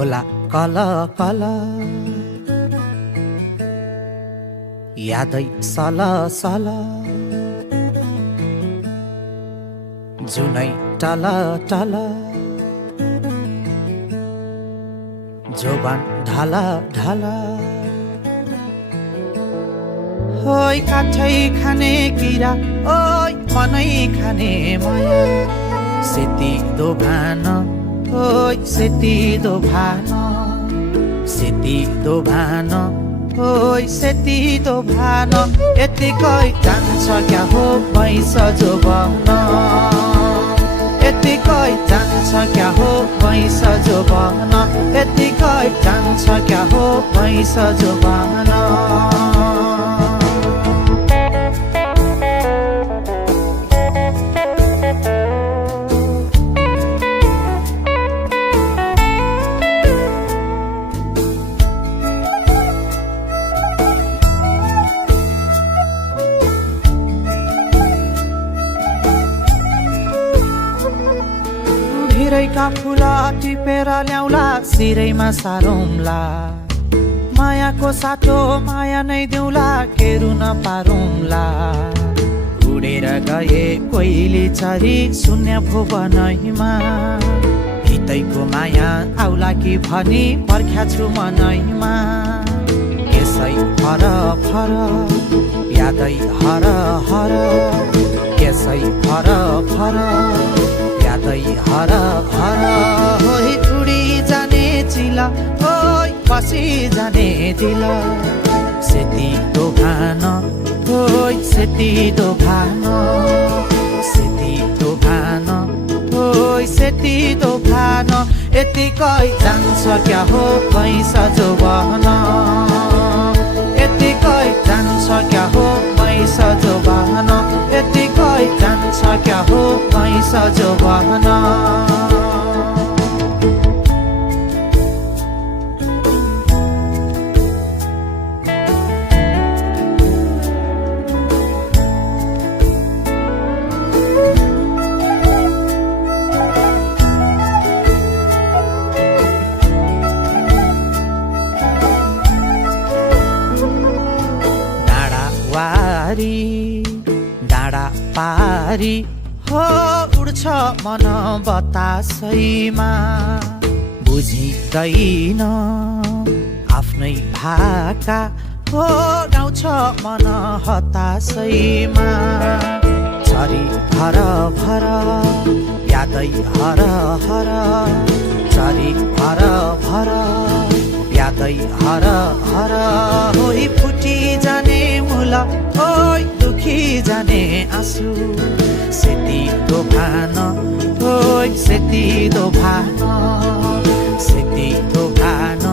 खोला call call यादै सल सल जुनै टल टल जोबान ढल ढल ओइ काठै खाने किरा ओइ मनै खाने माया सेती दोभान ओइ सेती दोभान सेती दोभान ओइ सेती दोभान यतिकै जान्छ क्या हो भैँस जोबन यतिकै जान्छ क्या हो भैँस जोबन यतिकै जान्छ क्या हो भैँस जोबन भिरैका फुला टिपेर ल्याउला सिरैमा सारौँला मायाको साटो माया नै देउला केरु नपारौँला उडेर गए कोइली चरी शून्य भुवनैमा हितैको माया आउला कि भनी पर्ख्या छु मनैमा यसै फर फर यादै हर हर यसै फर फर यादै हर हर होइ उडी जाने चिला होइ पसी जाने दिल सेती दोभान होइ सेती दोभान सेती दोभान होइ सेती दोभान यतिकै जान्छ क्या हो भैँस जोबन यतिकै जान्छ क्या हो भैँस जोबन यतिकै जान्छ क्या हो भैँस जोबन डाँडा पारी हो उड्छ मन बतासैमा बुझिँदैन आफ्नै भाका हो गाउँछ मन हतासैमा झरी भर भर यादै हर हर झरी भर भर यादै हर हर होइ फुटी जाने मुला होइ दुखी जाने आँसु सेती दोभान होइ सेती दोभान सेती दोभान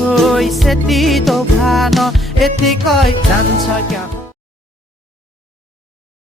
होइ सेती दोभान यतिकै जान्छ क्या